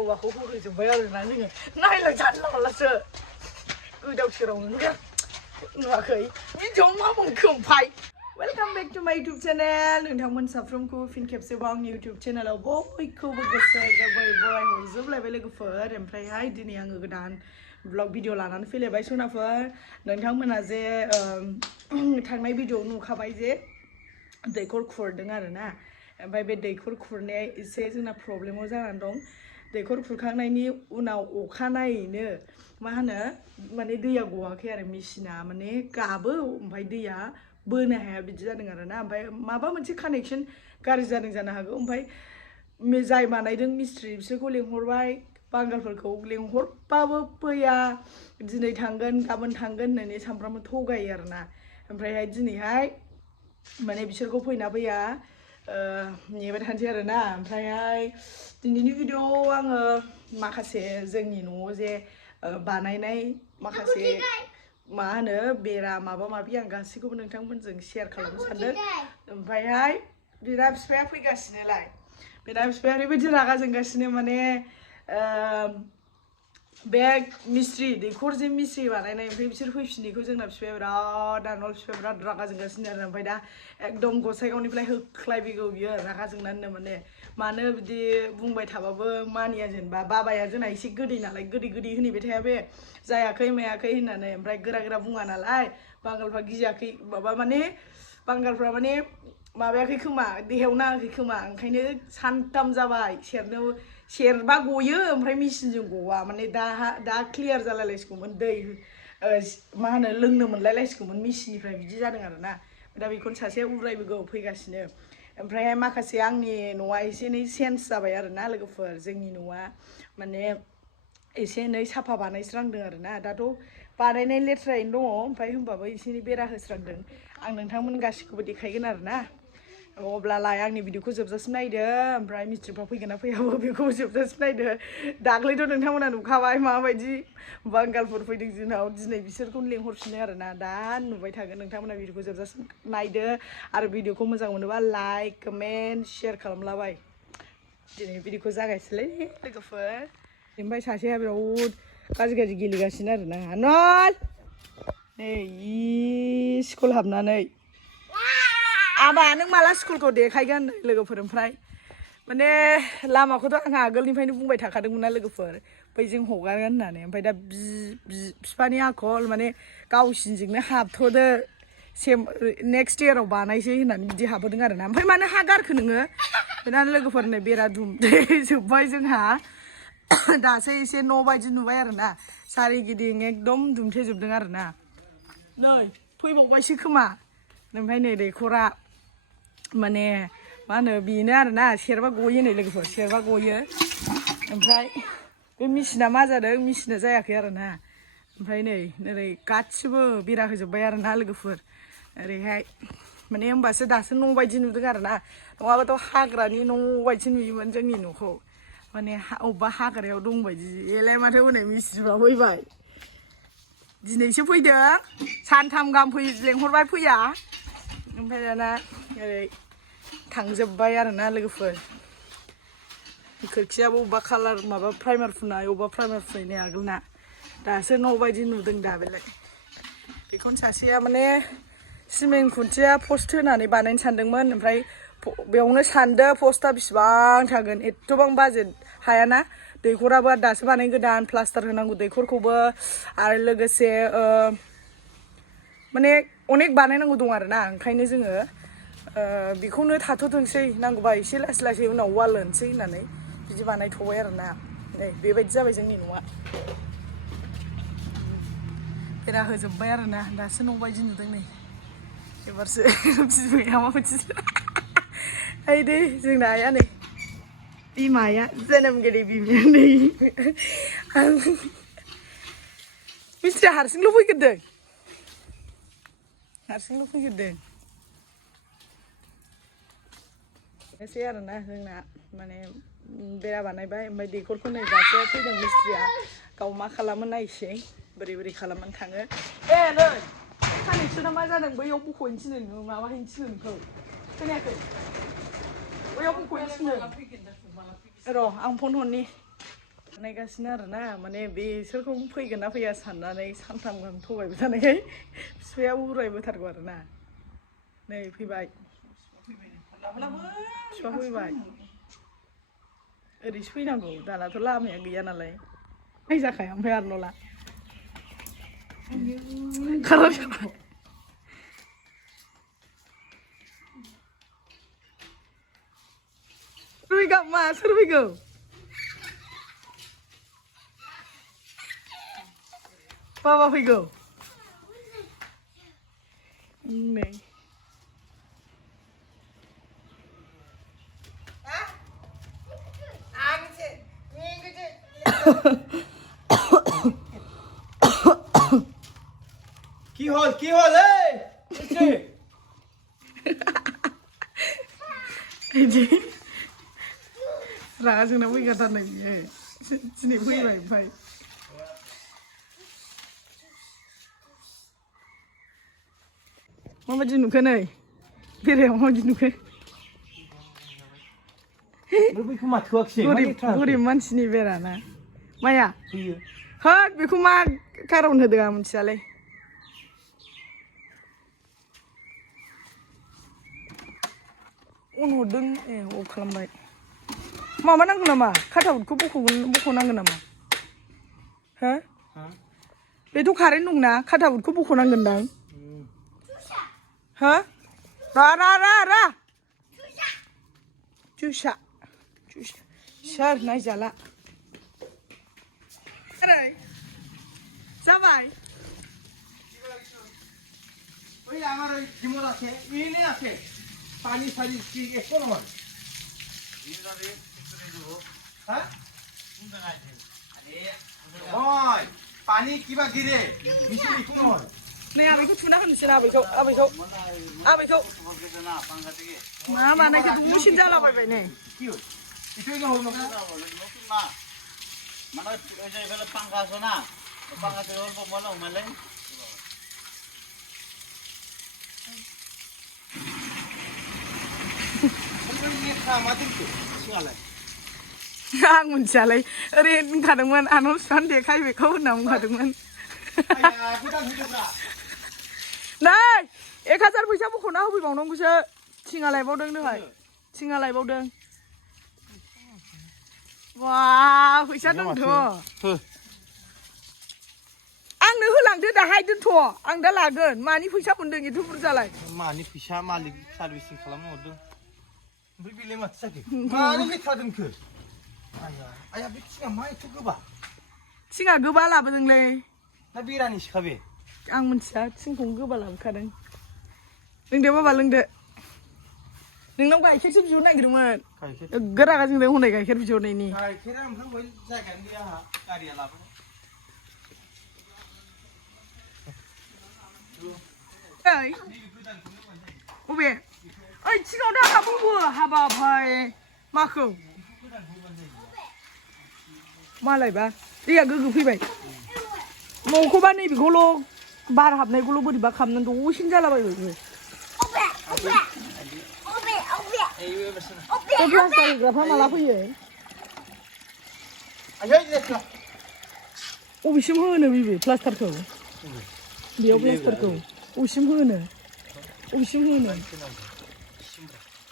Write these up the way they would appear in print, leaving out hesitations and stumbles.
औवाखौ होजोब्बाय आरोना जोङो नायलांजानलासो गोदाव सोराव नुवाखै भिडिअ'आव मा मोनखो ओमफ्राय वेलकाम बेक टु माय इउटुब चेनेल नोंथांमोन साफ्रोमखौ फिन खेबसेबाव आंनि इउटुब चेनेलाव बयखौबो गोसो गोरबोयै बरायहरजोबलायबाय लोगोफोर ओमफ्रायहाय दिनै आङो गोदान ब्लग भिडिअ लानानै फैलायबाय सनाफोर नोंथांमोना जे थांनाय भिडिअ'आव नुखाबाय जे दैखर खुरदों आरोना ओमफ्राय बे दैखर खुरनाया एसे जोंना प्रब्लेमाव जानानै दं दैखर खुरखांनायनि उनाव अखानायैनो मा होनो माने दैया गवाखै आरो मेसिना माने गाबो ओमफ्राय दैया बोनो हाया बिदि जादों आरोना ओमफ्राय माबा मोनसे कानेक्सन गाज्रि जादों जानो हागौ ओमफ्राय जाय बानायदों मिस्ट्रि बिसोरखौ लेंहरबाय बांगालफोरखौ लेंहरबाबो फैया दिनै थांगोन गाबोन थांगोन होननानै सामफ्रामबो थगायो आरोना ओमफ्रायहाय दिनैहाय माने बिसोरखौ फैना फैया नेबाय थानोसै आरोना ओमफ्रायहाय दिनैनि भिडिअ'आव आङो माखासे जोंनि न'आव जे बानायनाय माखासे मा होनो बेरा माबा माबि आं गासैखौबो नोंथांमोनजों शेयार खालामनो सानदों ओमफ्रायहाय बिदा बिफाया फैगासिनोलाय बिदा बिफाया ओरैबायदि रागा जोंगासिनो माने बे मिस्ट्रि दैखर जे मिस्ट्रि बानायनाय ओमफ्राय बिसोर फैफिननायखौ जोंना बिफाया बिराद आनल बिफाया बिराद रागा जोंगासिनो आरो ओमफ्राय दा एकदम गसाइगावनिफ्राय होख्लायबैगौ बियो रागा जोंनानैनो माने मानो बिदि बुंबाय थाबाबो मानिया जेनेबा बाबाया जोंना एसे गोदै नालाय गोदै होनहैबाय थाया बे जायाखै मायाखै होननानै ओमफ्राय गोरा बुङा नालाय बांगालफ्रा गियाखै माबा माने बांगालफ्रा माने माबायाखै खोमा देहायाव नाङाखै खोमा ओंखायनो सानथाम जाबाय सेरबा गयो ओमफ्राय मेसिनजों गवा माने दा क्लियार जालायलायसिगौमोन दै मा होनो लोंनो मोनलायलायसिगौमोन मेसिननिफ्राय बिदि जादों आरोना दा बेखौनो सासे उरायबोगौ फैगासिनो ओमफ्रायहाय माखासे आंनि न'आ एसे एनै चेन्ज जाबाय आरोना लोगोफोर जोंनि न'आ माने एसे एनै साफा बानायस्रांदों आरोना दाथ' बानायनाय लेथ्रायैनो दङ ओमफ्राय होमबाबो एसे एनै बेरा होस्रांदों आं नोंथांमोन गासिखौबो देखायगोन आरोना अब्लालाय आंनि भिडिअखौ जोबजासिम नायदो ओमफ्राय मिस्ट्रिफ्रा फैगोन ना फैयाबो बेखौबो जोबजासिम नायदो दाख्लैथ' नोंथांमोना नुखाबाय माबायदि बांगालफोर फैदों जोंनाव दिनै बिसोरखौनो लेंहरफिनो आरोना दा नुबाय थागोन नोंथांमोना भिडिअखौ जोबजासिम नायदो आरो भिडिअखौ मोजां मोनोबा लाइक कमेन्ट शेयार खालामलाबाय दिनै भिडिअखौ जागायसैलै लोगोफोर ओमफ्राय सासेया बिराद गाज्रि गेलेगासिनो आरोना आनल नै स्कुल हाबनानै आबा नों माला स्कुलखौ देखायगोन लोगोफोर ओमफ्राय माने लामाखौथ' आंहा आगोलनिफ्रायनो बुंबाय थाखादोंमोन ना लोगोफोर बैजों हगारगोन होननानै ओमफ्राय दा बिफानि आखल माने गावसिनिजोंनो हाबथ'दो नेक्स्ट इयाराव बानायसै होननानै बिदि हाबोदों आरोना ओमफ्राय मानो हा गारखो नोङो बेना लोगोफोरनो बेरा दुमजोब्बाय जोंहा दासो एसे न' बायदि नुबाय आरोना सारिगिदिं एकदम दुमथेजोबदों आरोना नै फैबावबायसो खोमा ओमफ्राय नै दैखरा माने मा होनो बेनो आरोना सेरबा गयो नै लोगोफोर सेरबा गयो ओमफ्राय बे मेसिना मा जादों मेसिना जायाखै आरोना ओमफ्राय नै गासिबो बेरा होजोब्बाय आरोना लोगोफोर ओरैहाय माने होमबासो दासो न' बायदि नुदों आरोना नङाबाथ' हाग्रानि न' बायदि नुयोमोन जोंनि न'खौ माने अबेबा हाग्रायाव दंबायदि एलाय माथो हनै मिस्ट्रिफ्रा फैबाय दिनैसो फैदों सानथाम गाहाम लेंहरबाय फैया ओमफ्राय दाना ओरै थांजोब्बाय आरोना लोगोफोर खोरखियाबो अबेबा कालार माबा प्राइमार फुननाय अबेबा प्राइमार फुननाय आगोलना दासो न' बायदि नुदों दा बेलाय बेखौनो सासेया माने सिमेन्ट खुन्थिया पस्ट होनानै बानायनो सानदोंमोन ओमफ्राय बेयावनो सानदो पस्टआ बेसेबां थागोन एथ'बां बाजेट हायाना दैखराबो दासो बानाय गोदान प्लास्टार होनांगौ दैखरखौबो आरो लोगोसे माने अनेक बानायनांगौ दं आरोना ओंखायनो जोङो बेखौनो थाथ'थोंसै नांगौबा एसे लासै उनाव वाल होनोसै होननानै बिदि बानायथ'बाय आरोना नै बेबायदि जाबाय जोंनि न'आ बेरा होजोब्बाय आरोना दासो न' बायदि नुदों नै एबारसो बिमाया माबायदि ओइ दे जोंना आइया नै बिमाया जोनोमगिरि बिमाया नै मिस्ट्रिया हारसिंल' फैग्रोदों एसे आरोना जोंना माने बेरा बानायबाय ओमफ्राय दैखरखौ नै दासो फैदों मिस्ट्रिया गाव मा खालामो नायसै बोरै खालामनानै थाङो नै कानेक्सना मा जादों बैयाव बख'हैनो थिनो माबाहैनो थिनो नोंखौ खोनायाखै बैयाव बख'हैनो थिनो र' आं फन हरनि नायगासिनो आरोना माने बिसोरखौ फैगोन ना फैया साननानै सानथाम गाहाम थगायबाय थानायखाय बिफाया उरायबोथारगौ आरोना नै फैबाय बिफा फैबाय ओरैसो फैनांगौ दानाथ' लामाया गैया नालाय फैजाखाया ओमफ्राय आरनला फैगौ मा सोर फैगौ बाबा फैगौ नै কি হল এই बिदि रागा जोंना फैगाथारनाय बियो दिनै फैबाय ओमफ्राय माबायदि नुखो नै बेरायाव माबायदि नुखो बेखौ माथोआखिसै गरिब मानसिनि बेराना माया होद बेखौ मा कारन होदों आं मिथियालै अन हरदों ए अफ खालामबाय माबा नांगौ नामा खाथाबुटखौ बख'नांगौ नामा हो बेथ' कारेन्ट दंना खाथाबुटखौ बख'नांगोनदां हो रा जुसा सोर नायजाला जाबाय ওই আমার ওই ডিমল আছে ইনে আছে পানি ফানি কি কোন হয় হ্যাঁ ওই পানি কিবা গিরে মিষ্টি কোন হয় नै आबैखौ थुना होनोसै आबैखौ मा बानायखो दसेनो जालाबायबाय नै কি হল এটাই না হল না মানে ওই যে এখানে পাঙ্খা আছে না পাঙ্খাতে অল্প মনে হমালে आं मिथियालै ओरैनो बुंखादोंमोन आनल सुनानै देखाय बेखौ होनना बुंखादोंमोन नै 1000 फैसा बख'ना होफैबावनांगौसो थिङा लायबावदों दहाय थिङा लायबावदों वा फैसा दंथ' आंनो होलांदो दाहाय दोनथ' आं दा लागोन मानि फैसा मोनदों एथ' बुरजालाय मानि फैसा मालिक सार्भिसिं खालामनो हरदों ओमफ्राय बेलाय माथो जाखो मानि लेखा दोनखो आया बे थिङा मा एथ' गोबा थिङा गोबा लाबोदोंलै ना बेरानिसोखा बे आं मिथिया थिंखौनो गोबा लाबोखादों लोंदो बाबा लोंदो नोंनाव गाइखेरसो बिहरनो नागिरदोंमोन नोगोद रागा जोंदों हनै गाइखेर बिहरनायनि गाइखेरा ओमफ्राय बहाय जायगायानो गैया आंहा गारिया लाबोनो ओइ अबे ओइ थिङाव दा हाबावो हाबाफाय माखौ मालायबा दैया गोग्गो फैबाय न'खौबा नैबेखौल' बार हाबनायखौल' बोरैबा खालामनानै दसेनो जालाबायबाय प्लास्टार होग्राफ्रा माला फैयो अबेसिम होनो बेबो प्लास्टारखौ बेयाव प्लास्टारखौ अबेसिम होनो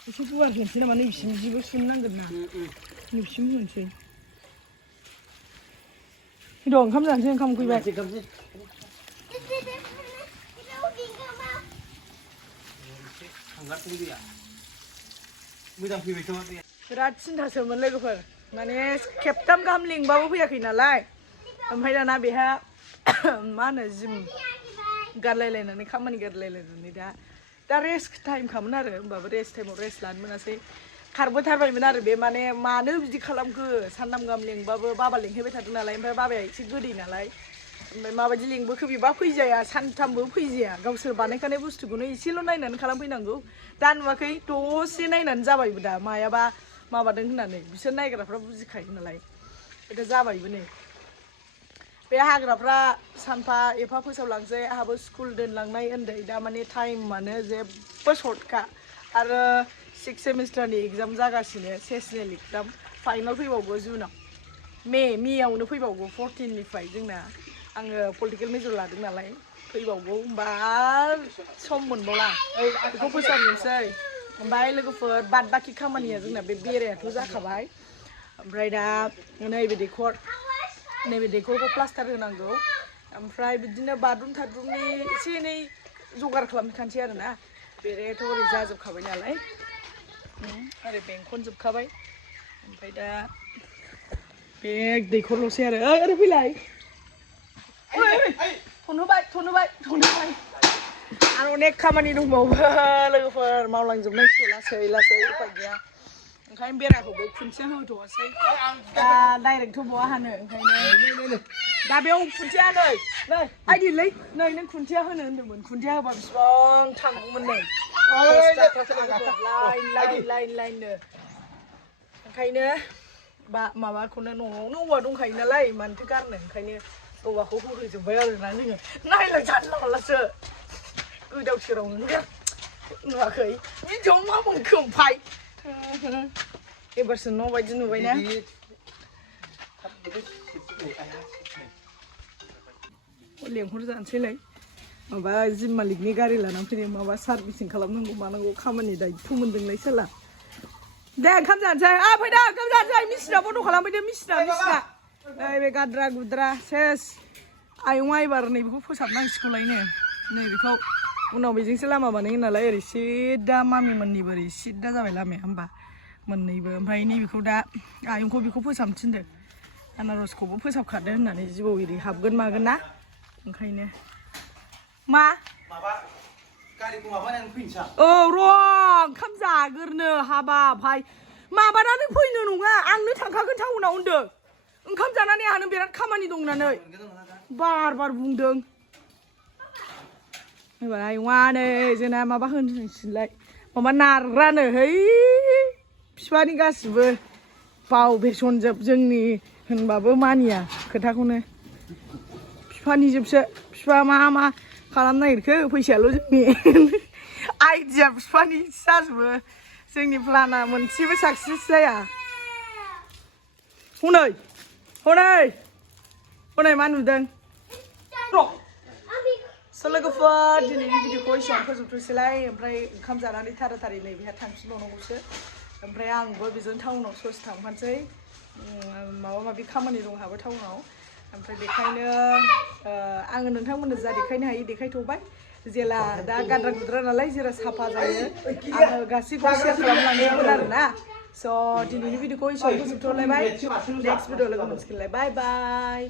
एसे गुवार होनोसै नामा नैबिसिम जिबो सुनो नांगोन ना नैबिसिम होनोसै दं ओंखाम जानोसै ओंखाम उखैबाय बिराद सिन्थासोमोन लोगोफोर माने खेबथाम गाहाम लिंबाबो फैयाखै नालाय ओमफ्राय दाना बेहा मा होनो जिम गारलायलायनानै खामानि गारलायलायनानै दा रेस्ट टाइम खामोन आरो होमबाबो रेस्ट टाइमाव रेस्ट लानो मोनासै खारबोथारबायमोन आरो बे माने मानो बिदि खालामखो सानथाम गाहाम लिंबाबो बाबा लिंहैबाय थादों नालाय ओमफ्राय बाबाया एसे गोदै नालाय ओमफ्राय माबायदि लिंबोखो बेबा फैजाया सानथामबो फैजाया गावसोर बानायखानाय बुस्थुखौनो एसेल' नायनानै खालामफैनांगौ दा नुवाखै दसे नायनानै जाबायबो दा मायाबा माबादों होननानै बिसोर नायग्राफ्रा बुजिखायो नालाय दा जाबायबो नै बे हाग्राफ्रा सानफा एफा फोसावलांसै आहाबो स्कुल दोनलांनाय उन्दै दा माने टाइमानो जेबो सर्टखा आरो 6 सेमिस्टारनि एग्जाम जागासिनो सेसनेल एग्जाम फाइनाल फैबावगौ जुनाव मेयावनो फैबावगौ 14निफ्राय जोंना आङो पलिटिकेल मेजर लादों नालाय फैबावगौ होमबा सम मोनबावला बेखौ फोसाबनोसै ओमफ्राय लोगोफोर बाद बाखि खामानिया जोंना बे बेरायाथ' जाखाबाय ओमफ्राय दा नैबे दैखरखौ प्लास्टार होनांगौ ओमफ्राय बिदिनो बाथरुम थाद्रुमनि एसे एनै जगार खालामखानोसै आरोना बेरायाथ' ओरै जाजोबखाबाय नालाय ओरै बेंखनजोबखाबाय ओमफ्राय दा बे दैखरल'सै आरो ओरै फैलाय थनहोबाय आरो अनेक खामानि दंबावो लोगोफोर मावलांजोबनांसिगौ लासै उफाय गैया ओंखायनो बेराखौबो खुन्थिया होथ'वासै दा डाइरेक्ट बहा हानो ओंखायनो दा बेयाव खुन्थिया नै आइदिलै नै नों खुन्थिया होनो होन्दोंमोन खुन्थिया होबा बिसिबां थांगौमोन नै लाइननो ओंखायनो माबाखौनो न'आवनो औवा दंखायो नालाय मानोथो गारनो ओंखायनो औवाखौ होजोब्बाय आरोना जोङो नायलाय जानला मानलासो गोदाव सोरावनो नुवाखै बिदियाव मा मोनखो ओमफ्राय एबारसो न' बायदि नुबायना लेंहरजानोसैलाय माबा जिम मालिकनि गारि लानानै फैदों माबा सार्भिसिं खालामनांगौ मानांगौ खामानि दायित्थ' मोनदोंलाय सोला दे ओंखाम जानोसै फैदो ओंखाम जानोसै मिस्टिना बन्द' खालामफैदो मिस्टिना नैबे गाद्रा गुद्रा सेस आयंआ एबार नैबेखौ फोसाबनांसिगौलायनो नैबेखौ उनाव बेजोंसो लामा बानायगोन नालाय ओरै सिदा मामि मोननिबो ओरै सिदा जाबाय लामाया होमबा मोननैबो ओमफ्राय नैबेखौ दा आयंखौ बेखौ फोसाबनो थिनदों आनारसखौबो फोसाबखादो होननानै जिबौ एरि हाबगोन मागोन ना ओंखायनो माबा गारिखौ माबानानै फैनोसै र' ओंखाम जागोरनो हाबाफाय माबानानै फैनो नङा आंनो थांखागोन टाउनाव होनदों ओंखाम जानानै आंनो बिराद खामानि दं होननानै बार बुंदों एबार आयंआ नै जोंना माबा होनोसैलाय माबा नारग्रानो है बिफानि गासिबो बावबेसनजोब जोंनि होनबाबो मानिया खोथाखौनो बिफानि जोबसो बिफा मा खालामनो नागिरखो फैसायाल' जोंनि आइडिया बिफानि जाजोबो जोंनि प्लाना मोनसेबो साक्सेस जाया हनै मा नुदों लोगोफोर दिनैनि भिडिअखौ एसेबां फोजोबथ'सैलाय ओमफ्राय ओंखाम जानानै थारै नैबेहा थांफिनबावनांगौसो ओमफ्राय आंबो बेजों टाउनाव ससे थांफानोसै माबा माबि खामानि दं हाबो टाउनाव ओमफ्राय बेखायनो आङो नोंथांमोननो जा देखायनो हायो देखायथ'बाय जेला दा गाद्रा गुद्रा नालाय जेला साफा जायो आङो गासैखौबो शेयार खालामलांजोबगोन आरोना स' दिनैनि भिडिअखौ एसेबां फोजोबथ'लायबाय नेक्स्ट भिडिअ लोगो मोनसिगोनलाय बाय